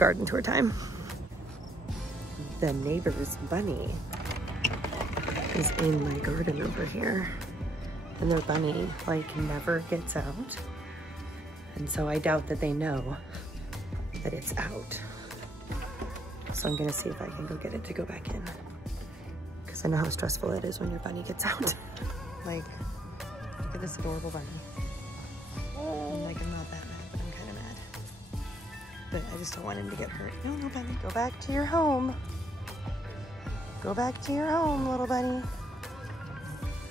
garden tour time. The neighbor's bunny is in my garden over here. And their bunny, like, never gets out. And so I doubt that they know that it's out. So I'm gonna see if I can go get it to go back in. Because I know how stressful it is when your bunny gets out. Like, look at this adorable bunny. Like, I'm not that mad, but I'm kind of mad. But I just don't want him to get hurt. No, bunny, go back to your home. Go back to your home, little bunny.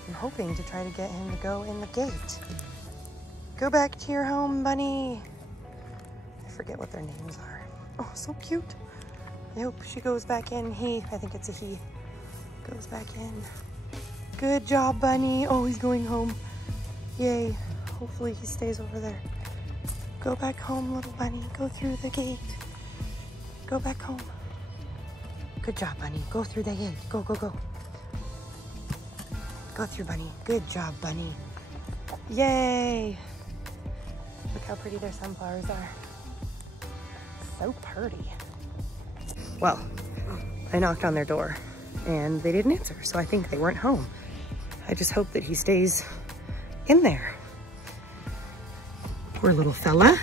I'm hoping to try to get him to go in the gate. Go back to your home, bunny. I forget what their names are. Oh, so cute. I hope she goes back in. I think it's a he. Goes back in. Good job, bunny. Oh, he's going home. Yay. Hopefully he stays over there. Go back home, little bunny. Go through the gate. Go back home. Good job, bunny. Go through the gate. Go, go, go. Go through, bunny. Good job, bunny. Yay. Look how pretty their sunflowers are. So pretty. Well, I knocked on their door and they didn't answer, so I think they weren't home. I just hope that he stays in there. Poor little fella.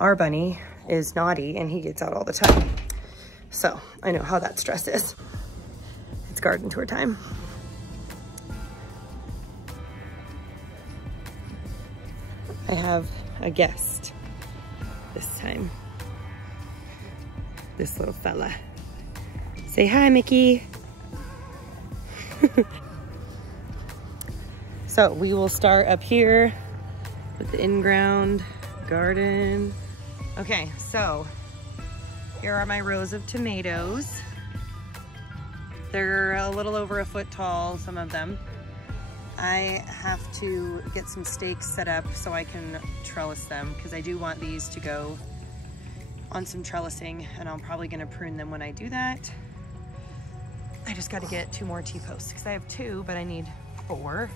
Our bunny is naughty and he gets out all the time. So I know how that stress is. It's garden tour time. I have a guest this time. This little fella. Say hi, Mickey. So we will start up here with the in-ground garden. Okay, so here are my rows of tomatoes. They're a little over a foot tall, some of them. I have to get some stakes set up so I can trellis them because I do want these to go on some trellising, and I'm probably gonna prune them when I do that. I just gotta get 2 more T-posts because I have 2, but I need 4.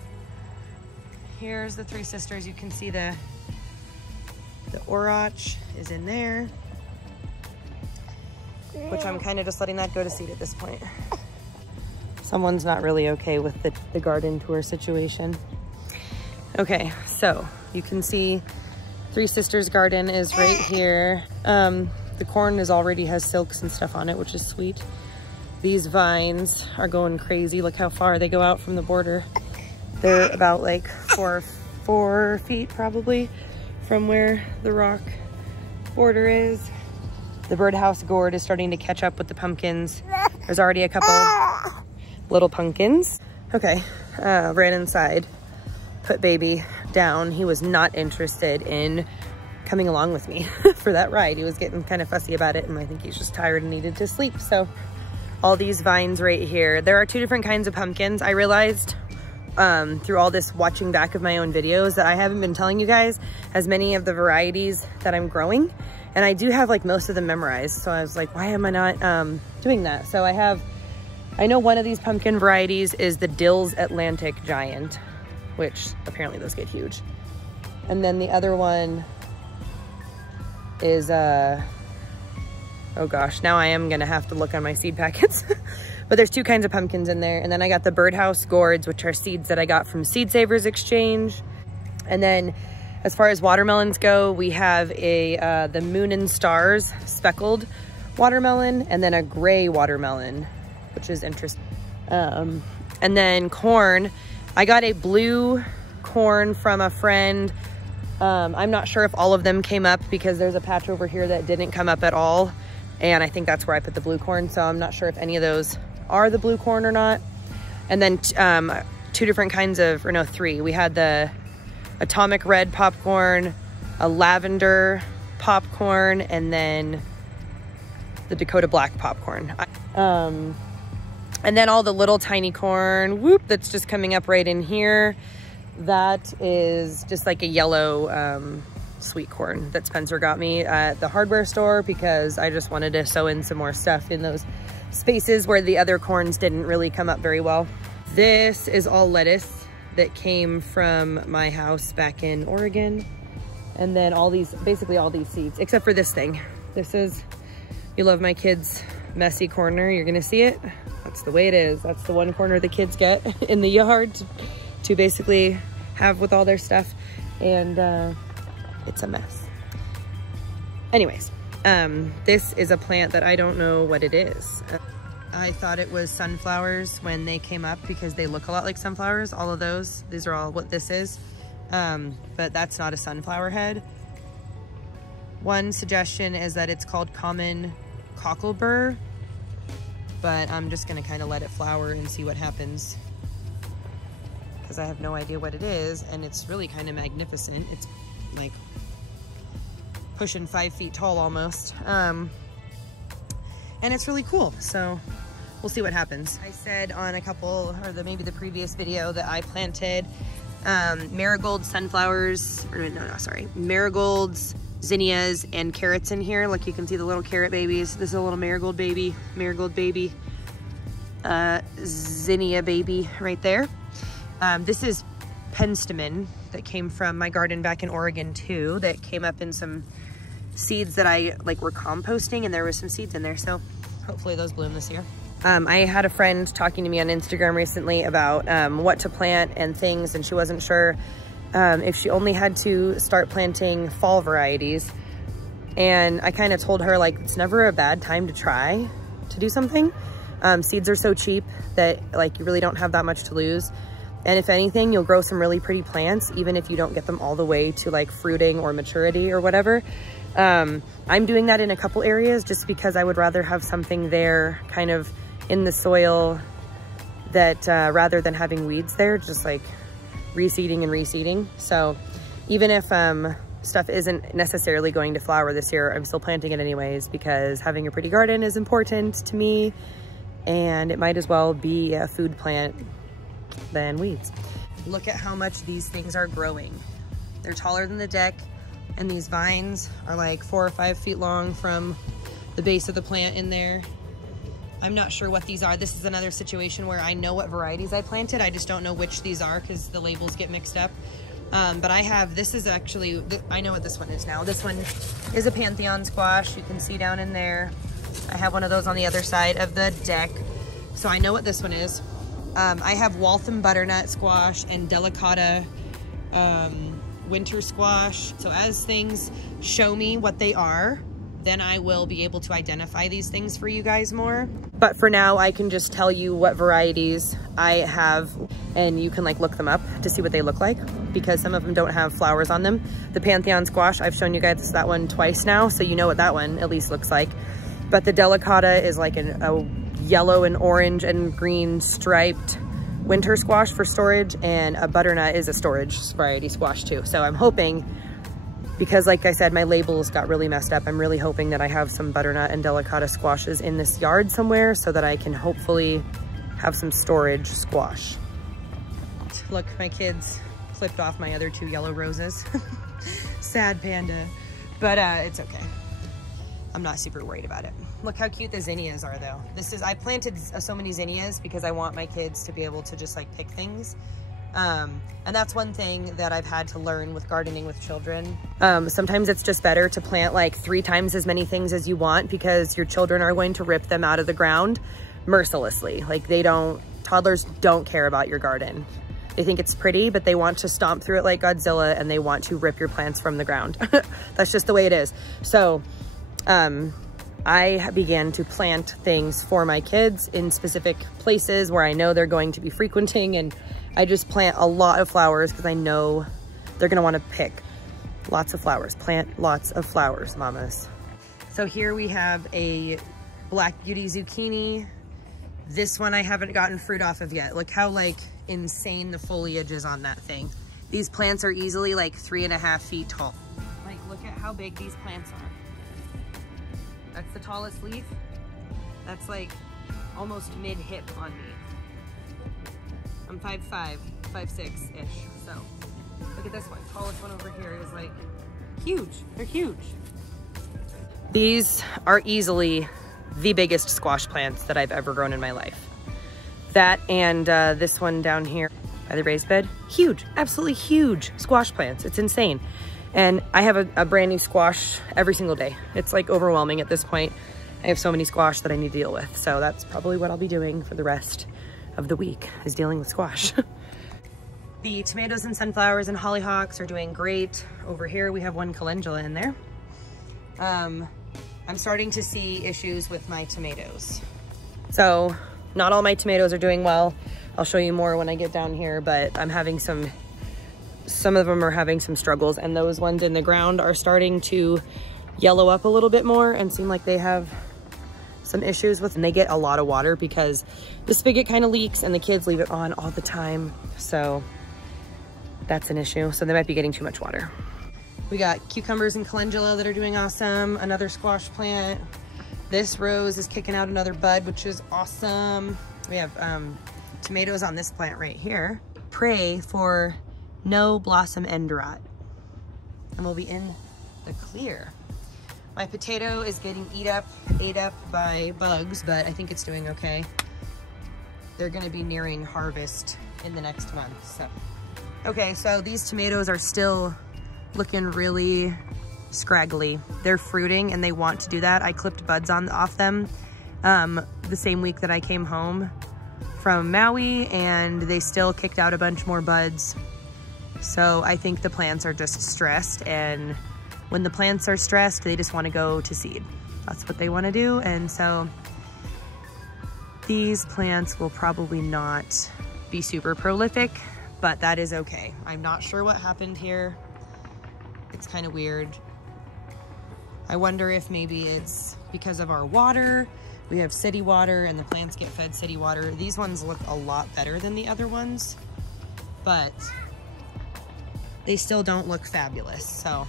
Here's the 3 sisters. You can see the orach is in there, which I'm kind of just letting that go to seed at this point. Someone's not really okay with the garden tour situation. Okay, so you can see 3 Sisters garden is right here. The corn already has silks and stuff on it, which is sweet. These vines are going crazy. Look how far they go out from the border. They're about like 4 feet probably from where the rock border is. The birdhouse gourd is starting to catch up with the pumpkins. There's already a couple little pumpkins. Okay, ran inside, put baby down. He was not interested in coming along with me for that ride. He was getting kind of fussy about it, and I think he's just tired and needed to sleep. So all these vines right here, there are 2 different kinds of pumpkins. I realized through all this watching back of my own videos that I haven't been telling you guys as many of the varieties that I'm growing, and I do have like most of them memorized. So I was like, why am I not doing that? So I know one of these pumpkin varieties is the Dill's Atlantic Giant, which apparently those get huge. And then the other one is, oh gosh, now I am gonna have to look on my seed packets. But there's 2 kinds of pumpkins in there. And then I got the birdhouse gourds, which are seeds that I got from Seed Savers Exchange. And then as far as watermelons go, we have the Moon and Stars speckled watermelon, and then a gray watermelon, which is interesting. And then corn, I got a blue corn from a friend. I'm not sure if all of them came up because there's a patch over here that didn't come up at all. And I think that's where I put the blue corn. So I'm not sure if any of those are the blue corn or not. And then 2 different kinds of, or no, 3. We had the atomic red popcorn, a lavender popcorn, and then the Dakota black popcorn. And then all the little tiny corn, whoop, that's just coming up right in here. That is just like a yellow sweet corn that Spencer got me at the hardware store because I just wanted to sew in some more stuff in those spaces where the other corns didn't really come up very well. This is all lettuce that came from my house back in Oregon. And then all these, basically all these seeds, except for this thing. This is, you love my kids' messy corner. You're gonna see it. That's the way it is. That's the one corner the kids get in the yard to basically have with all their stuff. And it's a mess. Anyways, this is a plant that I don't know what it is. I thought it was sunflowers when they came up because they look a lot like sunflowers. All of those, these are all what this is. But that's not a sunflower head. One suggestion is that it's called common cocklebur, but I'm just gonna kind of let it flower and see what happens because I have no idea what it is, and it's really kind of magnificent. It's like pushing 5 feet tall almost. And it's really cool, so we'll see what happens. I said on a couple, or maybe the previous video, that I planted marigold sunflowers, or marigolds, zinnias, and carrots in here. Look, you can see the little carrot babies. This is a little marigold baby, zinnia baby right there. This is penstemon that came from my garden back in Oregon too, that came up in some seeds that I were composting, and there was some seeds in there, so hopefully those bloom this year. I had a friend talking to me on Instagram recently about what to plant and things, and she wasn't sure if she only had to start planting fall varieties. And I kind of told her, like, it's never a bad time to try to do something. Seeds are so cheap that you really don't have that much to lose. And if anything, you'll grow some really pretty plants, even if you don't get them all the way to fruiting or maturity or whatever. I'm doing that in a couple areas just because I would rather have something there kind of in the soil that rather than having weeds there, just reseeding and reseeding. So even if stuff isn't necessarily going to flower this year, I'm still planting it anyways because having a pretty garden is important to me, and it might as well be a food plant than weeds. Look at how much these things are growing. They're taller than the deck, and these vines are 4 or 5 feet long from the base of the plant in there. I'm not sure what these are. This is another situation where I know what varieties I planted. I just don't know which these are because the labels get mixed up. But I have, this is actually, I know what this one is now. This one is a Pantheon squash. You can see down in there. I have one of those on the other side of the deck. So I know what this one is. I have Waltham butternut squash and delicata winter squash. So as things show me what they are, then I will be able to identify these things for you guys more. But for now, I can just tell you what varieties I have, and you can look them up to see what they look like, because some of them don't have flowers on them. The Pantheon squash, I've shown you guys that one twice now, so you know what that one at least looks like. But the delicata is a yellow and orange and green striped winter squash for storage, and a butternut is a storage variety squash too. So I'm hoping, because like I said, my labels got really messed up, I'm really hoping that I have some butternut and delicata squashes in this yard somewhere so that I can hopefully have some storage squash. Look, my kids clipped off my other 2 yellow roses. Sad panda, but it's okay. I'm not super worried about it. Look how cute the zinnias are though. I planted so many zinnias because I want my kids to be able to just pick things. And that's one thing that I've had to learn with gardening with children. Sometimes it's just better to plant 3 times as many things as you want, because your children are going to rip them out of the ground mercilessly. Toddlers don't care about your garden. They think it's pretty, but they want to stomp through it like Godzilla, and they want to rip your plants from the ground. That's just the way it is. So, I began to plant things for my kids in specific places where I know they're going to be frequenting, and I just plant a lot of flowers because I know they're gonna wanna pick lots of flowers. Plant lots of flowers, mamas. So here we have a Black Beauty zucchini. This one I haven't gotten fruit off of yet. Look how insane the foliage is on that thing. These plants are easily 3.5 feet tall. Look at how big these plants are. That's the tallest leaf. That's almost mid-hip on me. I'm 5'5", 5'6"-ish, so. Look at this one, tallest one over here is huge, they're huge. These are easily the biggest squash plants that I've ever grown in my life. That and this one down here by the raised bed, huge, absolutely huge squash plants, it's insane. And I have a brand new squash every single day. It's like overwhelming at this point. I have so many squash that I need to deal with. So that's probably what I'll be doing for the rest of the week, is dealing with squash. The tomatoes and sunflowers and hollyhocks are doing great. Over here we have one calendula in there. I'm starting to see issues with my tomatoes. So not all my tomatoes are doing well. I'll show you more when I get down here, but I'm having some of them are having some struggles, and those ones in the ground are starting to yellow up a little bit more and seem like they have some issues with, and they get a lot of water because the spigot kind of leaks and the kids leave it on all the time. So that's an issue. So they might be getting too much water. We got cucumbers and calendula that are doing awesome. Another squash plant. This rose is kicking out another bud, which is awesome. We have tomatoes on this plant right here. Pray for no blossom end rot, and we'll be in the clear. My potato is getting ate up by bugs, but I think it's doing okay. They're gonna be nearing harvest in the next month, so. Okay, so these tomatoes are still looking really scraggly. They're fruiting and they want to do that. I clipped buds off them the same week that I came home from Maui, and they still kicked out a bunch more buds. So I think the plants are just stressed, and when the plants are stressed, they just want to go to seed. That's what they want to do. And so these plants will probably not be super prolific, but that is okay. I'm not sure what happened here. It's kind of weird. I wonder if maybe it's because of our water. We have city water and the plants get fed city water. These ones look a lot better than the other ones, but they still don't look fabulous. So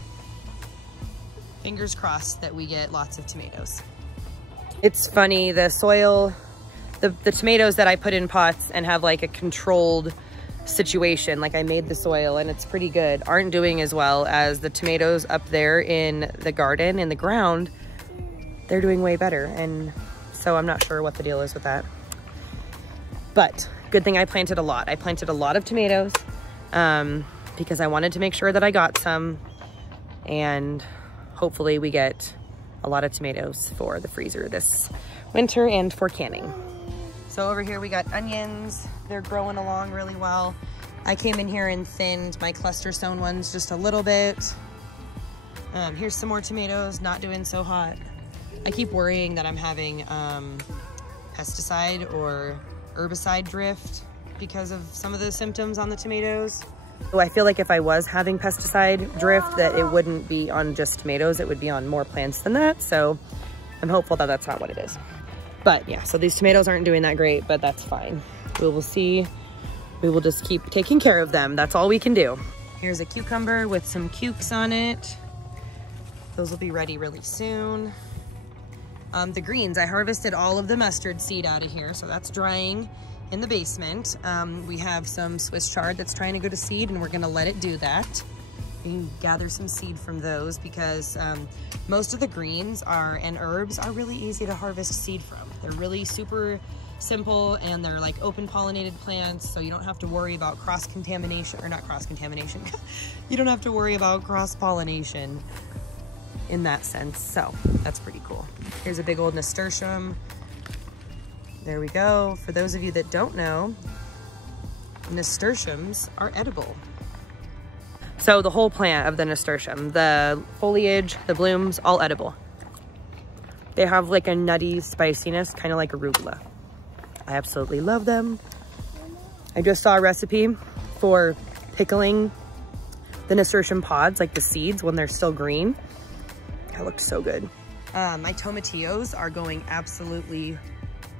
fingers crossed that we get lots of tomatoes. It's funny, the soil, the tomatoes that I put in pots and have like a controlled situation, like I made the soil and it's pretty good, aren't doing as well as the tomatoes up there in the garden, in the ground. They're doing way better, and so I'm not sure what the deal is with that. But good thing I planted a lot. I planted a lot of tomatoes because I wanted to make sure that I got some, and hopefully we get a lot of tomatoes for the freezer this winter and for canning. So over here we got onions. They're growing along really well. I came in here and thinned my cluster sown ones just a little bit. Here's some more tomatoes, not doing so hot. I keep worrying that I'm having pesticide or herbicide drift because of some of the symptoms on the tomatoes. So I feel like if I was having pesticide drift, that it wouldn't be on just tomatoes, it would be on more plants than that. So I'm hopeful that that's not what it is. But yeah, so these tomatoes aren't doing that great, but that's fine. We will see. We will just keep taking care of them. That's all we can do. Here's a cucumber with some cukes on it. Those will be ready really soon. The greens, I harvested all of the mustard seed out of here, so that's drying in the basement. We have some Swiss chard that's trying to go to seed, and we're gonna let it do that. You can gather some seed from those because most of the greens and herbs are really easy to harvest seed from. They're really super simple, and they're like open pollinated plants, so you don't have to worry about cross-contamination, or not cross-contamination. You don't have to worry about cross-pollination in that sense, so that's pretty cool. Here's a big old nasturtium. There we go. For those of you that don't know, nasturtiums are edible. So the whole plant of the nasturtium, the foliage, the blooms, all edible. They have like a nutty spiciness, kind of like arugula. I absolutely love them. I just saw a recipe for pickling the nasturtium pods, like the seeds when they're still green. That looked so good. My tomatillos are going absolutely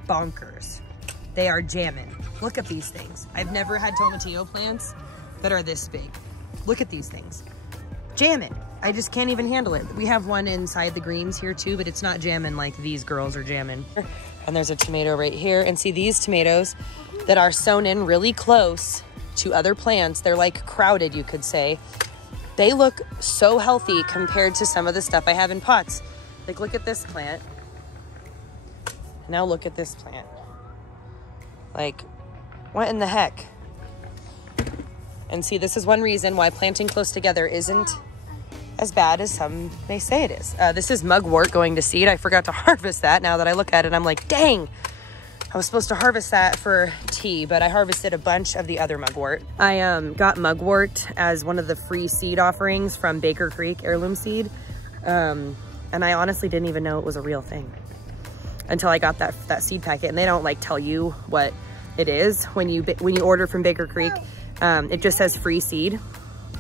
bonkers. They are jamming. Look at these things. I've never had tomatillo plants that are this big. Look at these things. Jamming. I just can't even handle it. We have one inside the greens here too, but it's not jamming like these girls are jamming. And there's a tomato right here. And see these tomatoes that are sown in really close to other plants. They're like crowded, you could say. They look so healthy compared to some of the stuff I have in pots. Like look at this plant. Now look at this plant. Like, what in the heck? And see, this is one reason why planting close together isn't as bad as some may say it is. This is mugwort going to seed. I forgot to harvest that. Now that I look at it, I'm like, dang, I was supposed to harvest that for tea, but I harvested a bunch of the other mugwort. I got mugwort as one of the free seed offerings from Baker Creek Heirloom Seed. And I honestly didn't even know it was a real thing until I got that seed packet. And they don't like tell you what it is when you order from Baker Creek. It just says free seed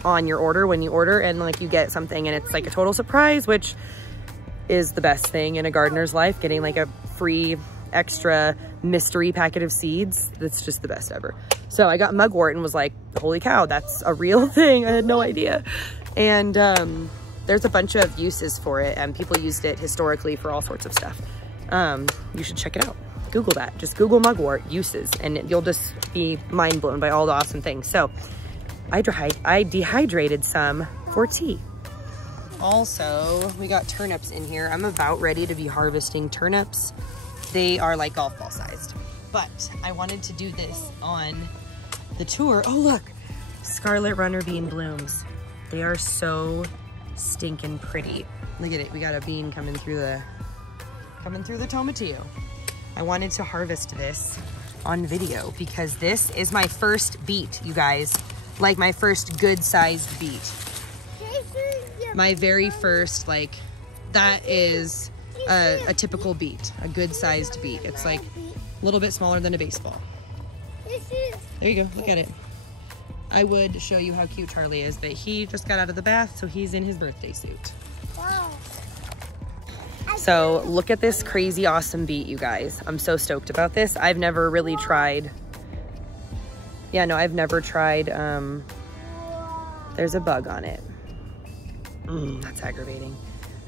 on your order when you order, and like you get something and it's like a total surprise, which is the best thing in a gardener's life, getting like a free extra mystery packet of seeds. That's just the best ever. So I got mugwort and was like, holy cow, that's a real thing. I had no idea. And there's a bunch of uses for it, and people used it historically for all sorts of stuff. You should check it out. Google that. Just Google mugwort uses, and you'll just be mind blown by all the awesome things. So I dehydrated some for tea. Also, we got turnips in here. I'm about ready to be harvesting turnips. They are like golf ball sized, but I wanted to do this on the tour. Oh, look, Scarlet Runner bean blooms. They are so stinking pretty. Look at it. We got a bean coming through the tomatillo. I wanted to harvest this on video because this is my first beet, you guys. Like my first good sized beet. My very first, like, that is a typical beet, a good sized beet. It's like a little bit smaller than a baseball. There you go, look at it. I would show you how cute Charlie is, but he just got out of the bath, so he's in his birthday suit. Wow. So look at this crazy awesome beet, you guys. I'm so stoked about this. I've never really tried, I've never tried, there's a bug on it. That's aggravating.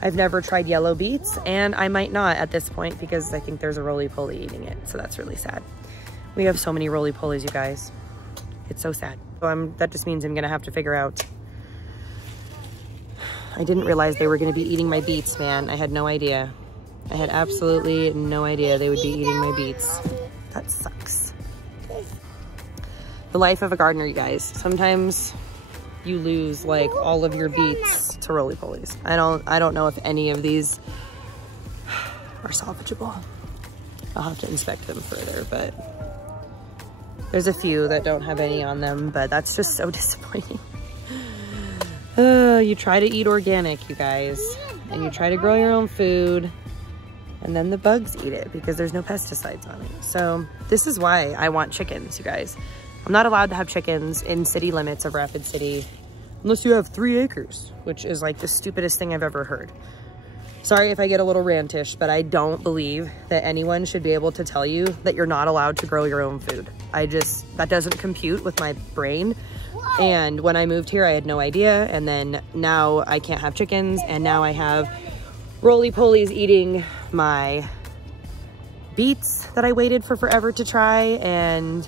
I've never tried yellow beets, and I might not at this point because I think there's a roly-poly eating it, so that's really sad. We have so many roly-polies, you guys. It's so sad. So that just means I'm gonna have to figure out. I didn't realize they were gonna be eating my beets, man. I had no idea. I had absolutely no idea they would be eating my beets. That sucks. The life of a gardener, you guys. Sometimes you lose like all of your beets to roly-polies. I don't know if any of these are salvageable. I'll have to inspect them further, but there's a few that don't have any on them, but that's just so disappointing. You try to eat organic, you guys, and you try to grow your own food, and then the bugs eat it because there's no pesticides on it. So this is why I want chickens, you guys. I'm not allowed to have chickens in city limits of Rapid City unless you have 3 acres, which is like the stupidest thing I've ever heard. Sorry if I get a little rantish, but I don't believe that anyone should be able to tell you that you're not allowed to grow your own food. That doesn't compute with my brain. And when I moved here, I had no idea. And then now I can't have chickens, and now I have roly-polies eating my beets that I waited for forever to try. And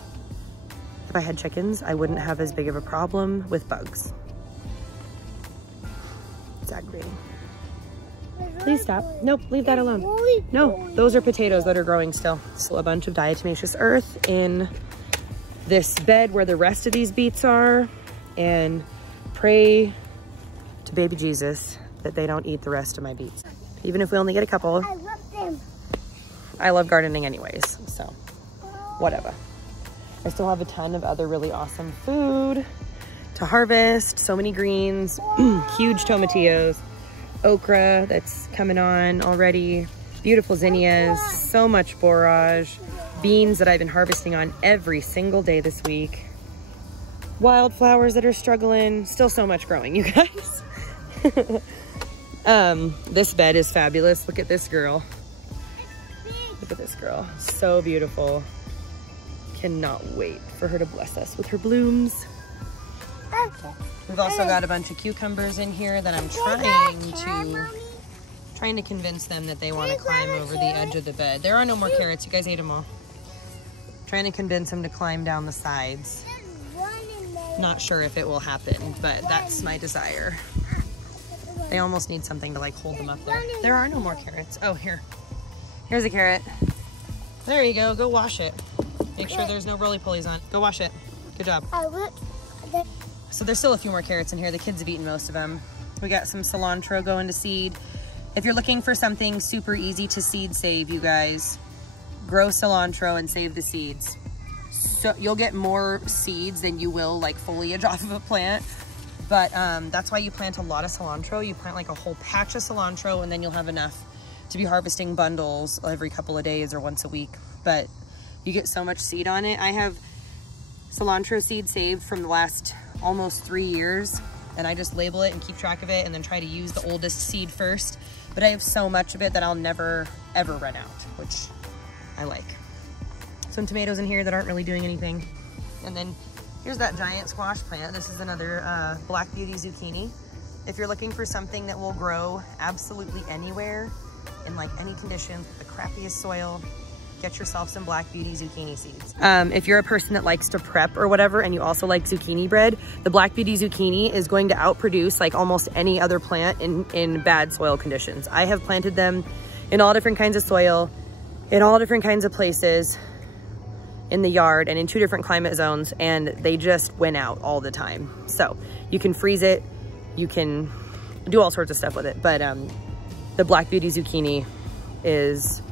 if I had chickens, I wouldn't have as big of a problem with bugs. It's aggravating. Please stop. Nope, leave that alone. No, those are potatoes that are growing still. So a bunch of diatomaceous earth in this bed where the rest of these beets are, and pray to baby Jesus that they don't eat the rest of my beets. Even if we only get a couple. I love them. I love gardening anyways, so whatever. I still have a ton of other really awesome food to harvest. So many greens, huge tomatillos, okra that's coming on already, beautiful zinnias, so much borage, beans that I've been harvesting on every single day this week, wildflowers that are struggling, still so much growing, you guys. This bed is fabulous. Look at this girl. Look at this girl, so beautiful. Cannot wait for her to bless us with her blooms. We've also got a bunch of cucumbers in here that I'm trying to convince them that they want to climb over the edge of the bed. There are no more carrots. You guys ate them all. Trying to convince them to climb down the sides. Not sure if it will happen, but that's my desire. They almost need something to like hold them up there. There are no more carrots. Oh, here's a carrot. There you go. Go wash it. Make sure there's no roly-polies on. Go wash it. Good job. So there's still a few more carrots in here. The kids have eaten most of them. We got some cilantro going to seed. If you're looking for something super easy to seed save, you guys, grow cilantro and save the seeds. So you'll get more seeds than you will like foliage off of a plant. But that's why you plant a lot of cilantro. You plant like a whole patch of cilantro and then you'll have enough to be harvesting bundles every couple of days or once a week. But you get so much seed on it. I have cilantro seed saved from the last almost 3 years, and I just label it and keep track of it and then try to use the oldest seed first. But I have so much of it that I'll never ever run out, which I like. Some tomatoes in here that aren't really doing anything. And then here's that giant squash plant. This is another Black Beauty zucchini. If you're looking for something that will grow absolutely anywhere, in like any conditions, with the crappiest soil, get yourself some Black Beauty zucchini seeds. If you're a person that likes to prep or whatever, and you also like zucchini bread, the Black Beauty zucchini is going to outproduce like almost any other plant in bad soil conditions. I have planted them in all different kinds of soil, in all different kinds of places, in the yard and in 2 different climate zones, and they just win out all the time. So you can freeze it, you can do all sorts of stuff with it, but the Black Beauty zucchini is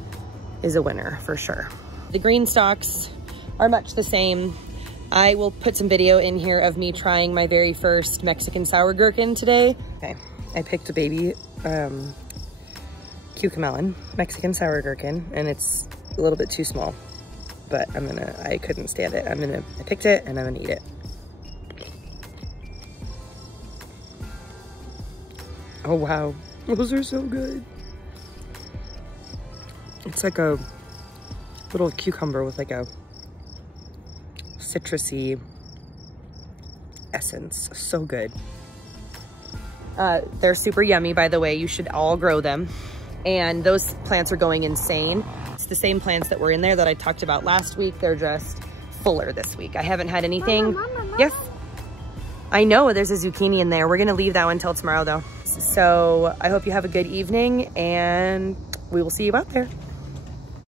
a winner for sure. The green stalks are much the same. I will put some video in here of me trying my very first Mexican sour gherkin today. Okay, I picked a baby cucamelon Mexican sour gherkin, and it's a little bit too small, but I couldn't stand it. I picked it and I'm gonna eat it. Oh wow, those are so good. It's like a little cucumber with like a citrusy essence. So good. They're super yummy, by the way. You should all grow them. And those plants are going insane. It's the same plants that were in there that I talked about last week. They're just fuller this week. I haven't had anything. Mama. Yes. I know there's a zucchini in there. We're gonna leave that one till tomorrow though. So I hope you have a good evening and we will see you out there.